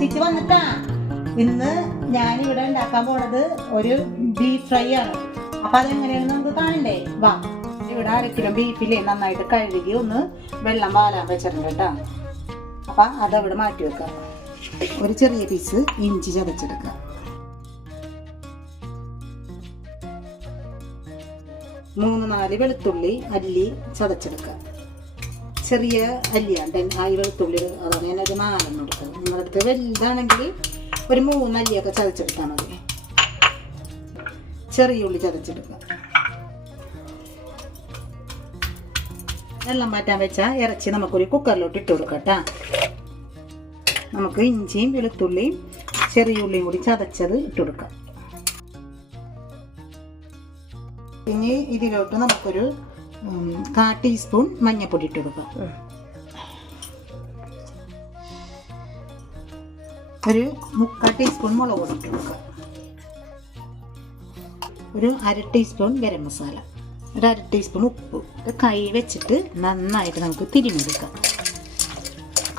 ചേച്ചി വന്നിട്ടാ. ഇന്ന് ഞാൻ ഇവിടെ ഉണ്ടാക്കാൻ പോണത് ഒരു ബീഫ് ഫ്രൈ ആണ്. അപ്പൊ അതെങ്ങനെയാണെന്ന് നമുക്ക് കാണണ്ടേ വാ. ഇവിടെ അര കിലോ ബീഫിലെ നന്നായിട്ട് കഴുകി ഒന്ന് വെള്ളം വാലാൻ വെച്ചിട്ടുണ്ട് കേട്ടോ. അപ്പൊ അതവിടെ മാറ്റി വെക്കാം. ഒരു ചെറിയ പീസ് ഇഞ്ചി ചതച്ചെടുക്കുക. മൂന്ന് നാല് വെളുത്തുള്ളി അല്ലി ചതച്ചെടുക്കുക. ചെറിയ അല്ലിയാണ് ടെൻ ആ ഈ വെളുത്തുള്ളി അതാണ് ഞാനൊരു നാലെണ്ണം എടുക്കുന്നത് നിങ്ങളുടെ വലുതാണെങ്കിൽ ഒരു മൂന്ന് അല്ലിയൊക്കെ ചതച്ചെടുത്താൽ മതി. ചെറിയ ഉള്ളി ചതച്ചെടുക്കുക വെള്ളം മാറ്റാൻ വെച്ചാൽ ഇറച്ചി നമുക്കൊരു കുക്കറിലോട്ട് ഇട്ട് കൊടുക്കാം നമുക്ക് ഇഞ്ചിയും വെളുത്തുള്ളിയും ചെറിയ ഉള്ളിയും കൂടി ചതച്ചത് ഇട്ട് കൊടുക്കാം. ഇനി ഇതിലോട്ട് നമുക്കൊരു കാ ടീസ്പൂൺ മഞ്ഞൾപ്പൊടി ഇട്ട് കൊടുക്കുക. ഒരു മുക്കാൽ ടീസ്പൂൺ മുളക് പൊടി ഇട്ട് കൊടുക്കുക. ഒരു അര ടീസ്പൂൺ ഗരം മസാല. ഒരു അര ടീസ്പൂൺ ഉപ്പ്. കൈ വെച്ചിട്ട് നന്നായിട്ട് നമുക്ക് തിരുമിയെടുക്കാം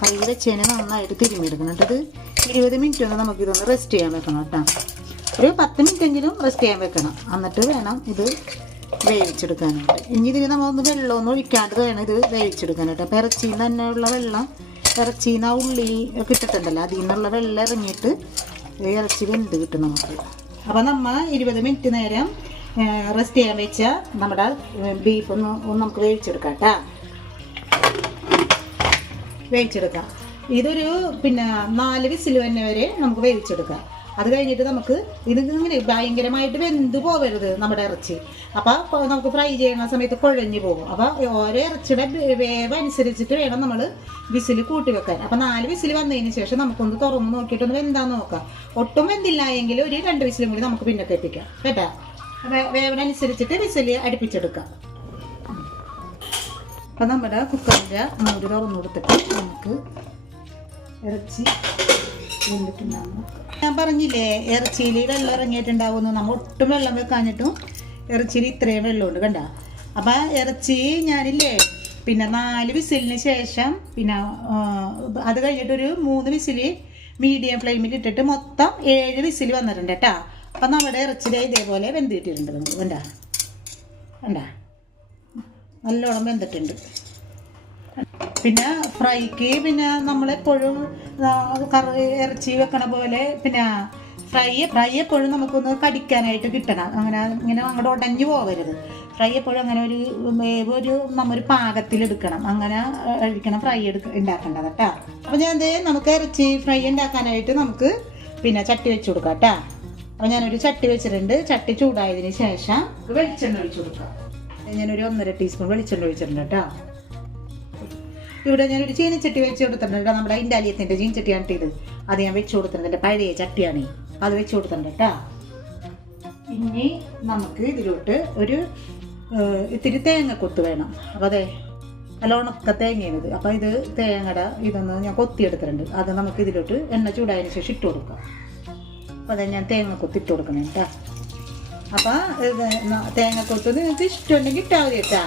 കൈ വെച്ചതിനെ നന്നായിട്ട് തിരുമിയെടുക്കണം ഇത് ഇരുപത് മിനിറ്റ് ഒന്ന് നമുക്കിതൊന്ന് റെസ്റ്റ് ചെയ്യാൻ വെക്കണം കേട്ടോ. ഒരു പത്ത് മിനിറ്റ് എങ്കിലും റെസ്റ്റ് ചെയ്യാൻ വെക്കണം. എന്നിട്ട് വേണം ഇത് വേവിച്ചെടുക്കാനായിട്ട്. ഇനി ഇതിന് നമ്മളൊന്ന് വെള്ളമൊന്നും ഒഴിക്കാണ്ട് വേണം ഇത് വേവിച്ചെടുക്കാനായിട്ട്. അപ്പോൾ ഇറച്ചിയിൽ നിന്ന് തന്നെയുള്ള വെള്ളം ഇറച്ചിയിൽ നിന്ന് ആ ഉള്ളി ഒക്കെ അതിൽ നിന്നുള്ള വെള്ളം ഇറങ്ങിയിട്ട് ഇറച്ചി വെന്ത് കിട്ടും നമുക്ക്. അപ്പോൾ നമ്മൾ ഇരുപത് മിനിറ്റ് നേരം റെസ്റ്റ് ചെയ്യാൻ വെച്ച നമ്മുടെ ബീഫ് ഒന്ന് നമുക്ക് വേവിച്ചെടുക്കാം കേട്ടോ. വേവിച്ചെടുക്കാം. ഇതൊരു പിന്നെ നാല് വിസിൽ തന്നെ വരെ നമുക്ക് വേവിച്ചെടുക്കാം. അത് കഴിഞ്ഞിട്ട് നമുക്ക് ഇത് ഇങ്ങനെ ഭയങ്കരമായിട്ട് വെന്ത് പോവരുത് നമ്മുടെ ഇറച്ചി. അപ്പോൾ നമുക്ക് ഫ്രൈ ചെയ്യുന്ന സമയത്ത് കുഴഞ്ഞു പോകും. അപ്പോൾ ഓരോ ഇറച്ചിയുടെ വേവ് അനുസരിച്ചിട്ട് വേണം നമ്മൾ വിസിൽ കൂട്ടി വെക്കാൻ. അപ്പോൾ നാല് വിസിൽ വന്നതിന് ശേഷം നമുക്കൊന്ന് തുറന്ന് നോക്കിയിട്ടൊന്ന് വെന്താന്ന് നോക്കാം. ഒട്ടും വെന്തില്ല എങ്കിൽ ഒരു രണ്ട് വിസിലും കൂടി നമുക്ക് പിന്നെ എത്തിക്കാം കേട്ടാ? വേവനുസരിച്ചിട്ട് വേവിനനുസരിച്ചിട്ട് വിസിൽ അടുപ്പിച്ചെടുക്കാം. അപ്പം നമ്മുടെ കുക്കറിന്റെ മൂടി തുറന്നു കൊടുത്തിട്ട് നമുക്ക് ഇറച്ചി വെന്തിട്ടുണ്ടാകും ഞാൻ പറഞ്ഞില്ലേ ഇറച്ചിയിൽ വെള്ളം ഇറങ്ങിയിട്ടുണ്ടാവുമെന്ന് നമ്മൾ ഒട്ടും വെള്ളം വെക്കാഞ്ഞിട്ടും ഇറച്ചിയിൽ ഇത്രയും വെള്ളമുണ്ട് കണ്ട? അപ്പം ഇറച്ചി ഞാനില്ലേ പിന്നെ നാല് വിസിലിന് ശേഷം പിന്നെ അത് കഴിഞ്ഞിട്ടൊരു മൂന്ന് വിസിൽ മീഡിയം ഫ്ലെയിമിൽ ഇട്ടിട്ട് മൊത്തം ഏഴ് വിസിൽ വന്നിട്ടുണ്ട് കേട്ടോ. അപ്പം നമ്മുടെ ഇറച്ചിയുടെ ഇതേപോലെ വെന്തിട്ടിട്ടുണ്ട് കണ്ട? കണ്ട? നല്ലോണം വെന്തിട്ടുണ്ട്. പിന്നെ ഫ്രൈക്ക് പിന്നെ നമ്മളെപ്പോഴും കറി ഇറച്ചി വെക്കണ പോലെ പിന്നെ ഫ്രൈ ഫ്രൈ എപ്പോഴും നമുക്കൊന്ന് കടിക്കാനായിട്ട് കിട്ടണം. അങ്ങനെ ഇങ്ങനെ അങ്ങോട്ട് ഉടഞ്ഞു പോകരുത് ഫ്രൈ എപ്പോഴും അങ്ങനെ ഒരു വേവ് ഒരു നമ്മൊരു പാകത്തിലെടുക്കണം അങ്ങനെ കഴിക്കണം ഫ്രൈ എടുക്ക ഉണ്ടാക്കേണ്ടത് കേട്ടോ. അപ്പോൾ ഞാൻ എന്തേ നമുക്ക് ഇറച്ചി ഫ്രൈ ഉണ്ടാക്കാനായിട്ട് നമുക്ക് പിന്നെ ചട്ടി വെച്ച് കൊടുക്കാം കേട്ടോ. അപ്പോൾ ഞാനൊരു ചട്ടി വെച്ചിട്ടുണ്ട്. ചട്ടി ചൂടായതിന് ശേഷം വെളിച്ചെണ്ണ ഒഴിച്ചു കൊടുക്കാം. ഞാനൊരു ഒന്നര ടീസ്പൂൺ വെളിച്ചെണ്ണ ഒഴിച്ചിട്ടുണ്ട് കേട്ടോ. ഇവിടെ ഞാനൊരു ചീനിച്ചട്ടി വെച്ച് കൊടുത്തിട്ടുണ്ട് കേട്ടോ. നമ്മുടെ ഇൻഡാലിയത്തിന്റെ ചീനിച്ചട്ടിയാണ് ഇത്. അത് ഞാൻ വെച്ച് കൊടുത്തിട്ടുണ്ട്. എന്റെ പഴയ ചട്ടിയാണ്. അത് വെച്ച് കൊടുത്തിട്ടുണ്ട് കേട്ടോ. ഇനി നമുക്ക് ഇതിലോട്ട് ഒരു ഇത്തിരി തേങ്ങ കൊത്ത് വേണം. അപ്പോൾ അതെ നല്ല ഉണക്ക തേങ്ങയാണ് ഇത് അപ്പോൾ ഇത് തേങ്ങയുടെ ഇതൊന്ന് ഞാൻ കൊത്തിയെടുത്തിട്ടുണ്ട്. അത് നമുക്ക് ഇതിലോട്ട് എണ്ണ ചൂടായതിന് ശേഷം ഇട്ട് കൊടുക്കാം. അപ്പോൾ അതെ ഞാൻ തേങ്ങ കൊത്തി ഇട്ട് കൊടുക്കണേ കേട്ടോ. അപ്പോൾ തേങ്ങ തേങ്ങക്കൊത്ത് നിങ്ങൾക്ക് ഇഷ്ടമുണ്ടെങ്കിൽ ഇട്ടാൽ കേട്ടോ.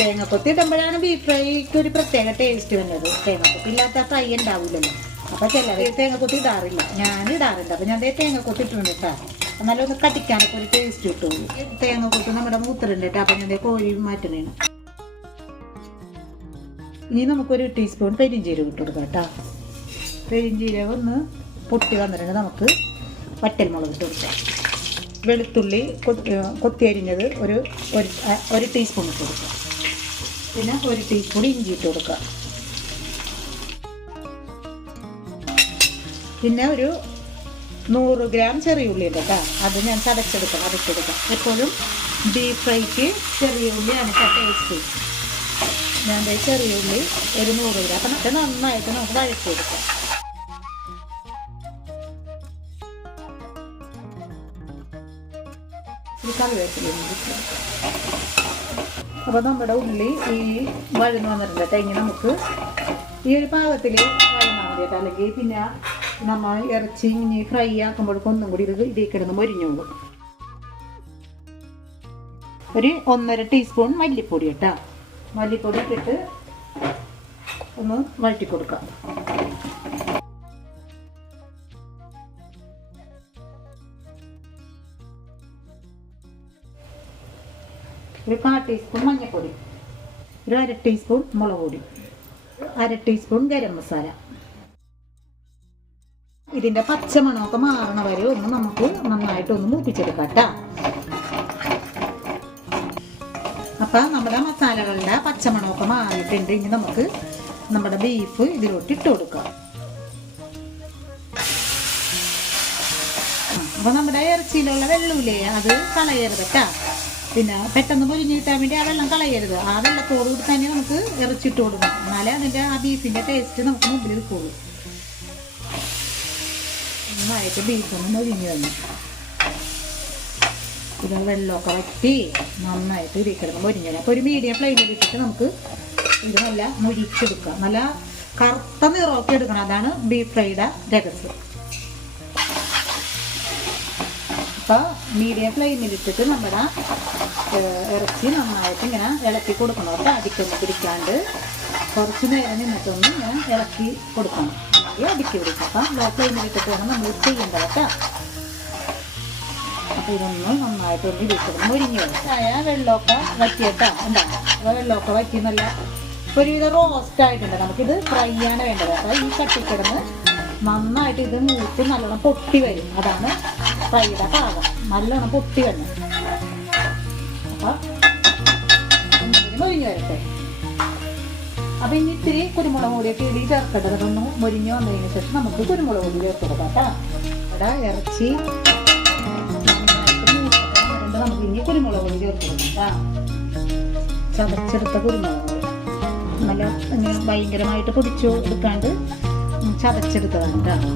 തേങ്ങക്കൊത്ത് ഇടുമ്പോഴാണ് ബീഫ് ഫ്രൈക്ക് ഒരു പ്രത്യേക ടേസ്റ്റ് വരുന്നത്. തേങ്ങക്കൊത്തി ഇല്ലാത്ത ഫ്രൈ ഉണ്ടാവില്ലല്ലോ അപ്പോൾ ചിലവർ തേങ്ങക്കൊത്തി ഇടാറില്ല. ഞാൻ ഇടാറുണ്ട്. അപ്പോൾ ഞാൻ തേങ്ങക്കൊത്ത് ഇട്ടിട്ടുണ്ട് കേട്ടോ എന്നാലും ഒന്ന് കടിക്കാനൊക്കെ ഒരു ടേസ്റ്റ് കിട്ടുള്ളൂ തേങ്ങക്കൊത്തി നമ്മുടെ മൂത്തറുണ്ട് കേട്ടോ അപ്പോൾ ഞാൻ കോഴി മാറ്റണേണ് ഇനി നമുക്കൊരു ടീസ്പൂൺ പെരിഞ്ചീരകം ഇട്ട് കൊടുക്കാം കേട്ടോ പെരിഞ്ചീരകം ഒന്ന് പൊട്ടി വന്നിട്ടുണ്ട്. നമുക്ക് വറ്റൽമുളക് ഇട്ട് കൊടുക്കാം. വെളുത്തുള്ളി കൊത്തി കൊത്തിയരിഞ്ഞത് ഒരു ഒരു ടീസ്പൂൺ ഇട്ട് കൊടുക്കുക പിന്നെ ഒരു ടീസ്പൂൺ ഇഞ്ചി ഇട്ട് കൊടുക്കുക. പിന്നെ ഒരു നൂറ് ഗ്രാം ചെറിയ ഉള്ളി ഉണ്ട് കേട്ടോ അത് ഞാൻ ചതച്ചെടുക്കാം അരച്ചെടുക്കാം എപ്പോഴും ബീഫ് ഫ്രൈക്ക് ചെറിയ ഉള്ളിയാണ് ടേസ്റ്റ് ഞാൻ ചെറിയ ഉള്ളി ഒരു നൂറ് ഗ്രാം. അപ്പം അത് നന്നായിട്ട് നമുക്ക് വഴച്ചെടുക്കാം ഈ കറിവേപ്പിലയും. അപ്പോൾ നമ്മുടെ ഉള്ളി ഈ വഴന്ന് വന്നിട്ടുണ്ട്. ഇനി നമുക്ക് ഈ ഒരു പാകത്തിൽ വഴന്നാൽ മതി അല്ലെങ്കിൽ പിന്നെ നമ്മൾ ഇറച്ചി ഇനി ഫ്രൈ ആക്കുമ്പോഴേക്കും ഒന്നും കൂടി ഇത് ഇതിൽ കിടന്ന് മൊരിഞ്ഞോളും ഒരു ഒന്നര ടീസ്പൂൺ മല്ലിപ്പൊടി കേട്ടോ. മല്ലിപ്പൊടി ഇട്ടിട്ട് ഒന്ന് വഴറ്റി കൊടുക്കാം. ഒരു കാ ടീസ്പൂൺ മഞ്ഞൾപ്പൊടി. ഒരു അര ടീസ്പൂൺ മുളക് പൊടി. അര ടീസ്പൂൺ ഗരം മസാല. ഇതിന്റെ പച്ചമണമൊക്കെ മാറണ വരെ ഒന്ന് നമുക്ക് നന്നായിട്ടൊന്ന് മൂപ്പിച്ചെടുക്കാം കേട്ടോ അപ്പം നമ്മുടെ മസാലകളുടെ പച്ചമണമൊക്കെ മാറിയിട്ടുണ്ട്. ഇനി നമുക്ക് നമ്മുടെ ബീഫ് ഇതിലോട്ട് ഇട്ട് കൊടുക്കാം. അപ്പോൾ നമ്മുടെ ഇറച്ചിയിലുള്ള വെള്ളമില്ലേ അത് കളയരുത് കേട്ടോ പിന്നെ പെട്ടെന്ന് പൊരിഞ്ഞ് കിട്ടാൻ വേണ്ടി ആ വെള്ളം കളയരുത്. ആ വെള്ളത്തോട് കൂടി തന്നെ നമുക്ക് ഇറച്ചിട്ട് കൊടുക്കണം. എന്നാലേ അതിന്റെ ആ ബീഫിന്റെ ടേസ്റ്റ് നമുക്ക് മുമ്പിൽ കിട്ടുള്ളൂ. നന്നായിട്ട് ബീഫൊന്ന് മൊരിഞ്ഞ് വന്നു. ഇത് വെള്ളമൊക്കെ വറ്റി നന്നായിട്ട് ഇരിക്കണം മൊരിഞ്ഞു അപ്പോൾ ഒരു മീഡിയം ഫ്ലെയിമിൽ ഇട്ടിട്ട് നമുക്ക് ഇത് നല്ല മുരിച്ചെടുക്കാം. നല്ല കറുത്ത നിറമൊക്കെ എടുക്കണം. അതാണ് ബീഫ് ഫ്രൈയുടെ രഹസ്യം. അപ്പോൾ മീഡിയം ഫ്ലെയിമിലിട്ടിട്ട് നമ്മുടെ ഇറച്ചി നന്നായിട്ട് ഇങ്ങനെ ഇളക്കി കൊടുക്കണം അപ്പോൾ അടിക്കൊന്നും പിടിക്കാണ്ട്. കുറച്ച് നേരം നിന്നിട്ടൊന്ന് ഇങ്ങനെ ഇളക്കി കൊടുക്കണം. അല്ലെങ്കിൽ അടിക്കി പിടിക്കും അപ്പം ലോ ഫ്ലെയിമിലിട്ടിട്ട് വേണം നമ്മൾ ചെയ്യേണ്ടത് കേട്ടോ. അപ്പോൾ ഇതൊന്ന് നന്നായിട്ടൊന്ന് ഇരിക്കണം മുരിഞ്ഞു ചായ വെള്ളമൊക്കെ വറ്റിയിട്ടാ ഉണ്ടാകും അപ്പോൾ വെള്ളമൊക്കെ വറ്റി നല്ല ഒരുവിധം റോസ്റ്റ് ആയിട്ടുണ്ട്. നമുക്കിത് ഫ്രൈ ആണ് വേണ്ടത്. അപ്പോൾ ഈ കട്ടിക്കിടന്ന് നന്നായിട്ട് ഇത് മൂത്ത് നല്ലോണം പൊട്ടി വരും. അതാണ് ഫ്രൈയുടെ പാകം നല്ലോണം പൊട്ടി അപ്പോൾ ഒന്നിന് മൊരിഞ്ഞു വരട്ടെ. അപ്പം ഇനി ഇത്തിരി കുരുമുളക് പൊടിയൊക്കെ ഇടി ചേർക്കേണ്ടത്. അതൊന്ന് മൊരിഞ്ഞ് വന്നതിന് ശേഷം നമുക്ക് കുരുമുളക് പൊടി ചേർത്ത് കൊടുക്കാം കേട്ടോ. ഇവിടെ ഇറച്ചി. നമുക്ക് ഇനി കുരുമുളക് പൊടി ചേർത്ത് കൊടുക്കാം ചതച്ചെടുത്ത കുരുമുളക് നല്ല ഭയങ്കരമായിട്ട് പൊടിച്ചു എടുക്കാണ്ട് ചതച്ചെടുത്തതാണ് കേട്ടോ.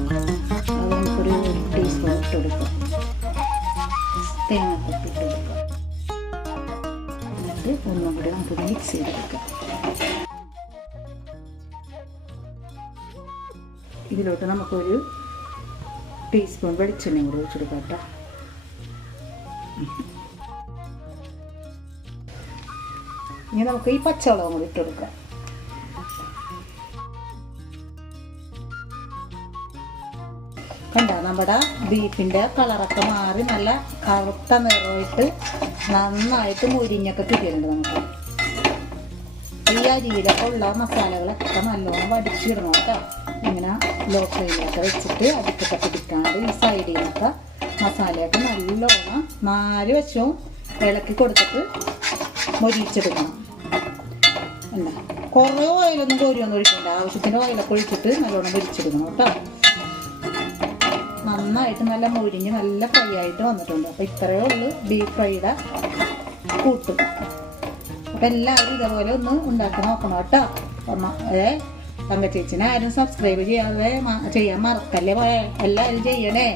അത് നമുക്കൊരു ടീസ്പൂൺ ഇട്ട് കൊടുക്കാം. തേങ്ങാക്കൊട്ട് ഇട്ട് കൊടുക്കുക. എന്നിട്ട് ഒന്നും കൂടി മിക്സ് ചെയ്തെടുക്കാം ഇതിലോട്ട് നമുക്കൊരു ടീസ്പൂൺ വെളിച്ചെണ്ണയും കൂടി ഒഴിച്ചെടുക്കാം കേട്ടോ. ഇനി നമുക്ക് ഈ പച്ചവളവും കൂടി ഇട്ട് കൊടുക്കാം. നമ്മുടെ ബീഫിന്റെ കളറൊക്കെ മാറി നല്ല കറുത്ത നിറമായിട്ട് നന്നായിട്ട് മുരിഞ്ഞൊക്കെ കിട്ടിയിട്ടുണ്ട് നമുക്ക്. ഈ അരിയിലൊക്കെ ഉള്ള മസാലകളൊക്കെ നല്ലോണം വടിച്ചിടണം കേട്ടോ. ഇങ്ങനെ ലോ ഫ്ലെയിമിലൊക്കെ വെച്ചിട്ട് അടുത്തൊക്കെ പിടിക്കാണ്ട് ഈ സൈഡിൽ നിന്നൊക്കെ മസാലയൊക്കെ നല്ലോണം നാല് വശവും ഇളക്കി കൊടുത്തിട്ട് മൊരിച്ചെടുക്കണം. എന്താ? കുറേ ഓയിലൊന്നും കോരിയൊന്നും ഒഴിക്കണ്ട. ആവശ്യത്തിന് ഓയിലൊക്കെ ഒഴിച്ചിട്ട് നല്ലോണം മുരിച്ചെടുക്കണം കേട്ടോ. നന്നായിട്ട് നല്ല മുരിഞ്ഞ് നല്ല ഫ്രൈ ആയിട്ട് വന്നിട്ടുണ്ട്. അപ്പോൾ ഇത്രയേ ഉള്ളൂ ബീഫ് ഫ്രൈയുടെ കൂട്ട്. അപ്പം എല്ലാവരും ഇതേപോലെ ഒന്ന് ഉണ്ടാക്കി നോക്കണം കേട്ടോ. ഏ തങ്കച്ചേച്ചിനെ ആരും സബ്സ്ക്രൈബ് ചെയ്യാതെ ചെയ്യാൻ മറക്കല്ലേ പോയെ? എല്ലാവരും ചെയ്യണേ.